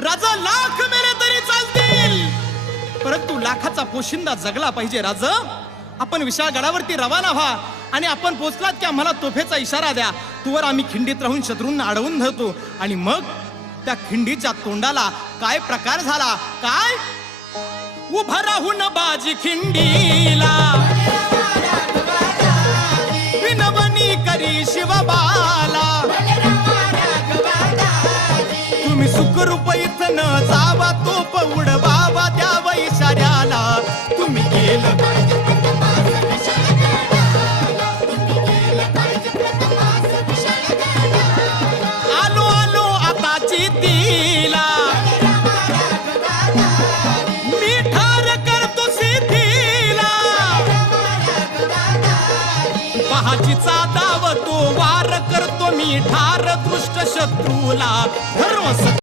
राजा लाख मेले तरी चालतील, परंतु लाखाचा पोशिंदा जगला पाहिजे. राजा आपण विशाळगडावरती रवाना व्हा आणि आपण पोचलात की आम्हाला तोफेचा इशारा द्या. तुवर आम्ही खिंडीत राहून शत्रूंना अडवून धरतो. आणि मग त्या खिंडीच्या तोंडाला काय प्रकार झाला, काय उभा राहून बाजी खिंडीला विनवणी करी शिवबाला. तुम्ही सुखरूप इथं न जावा, तोप उडवावा द्यावा इशाऱ्याला. तुम्ही केलं आलो आलो आता चितीला, मी ठार करतो सिद्धीला. पहाजीचा दाव तो वार करतो मी ठार, दृष्ट शत्रूला धर्म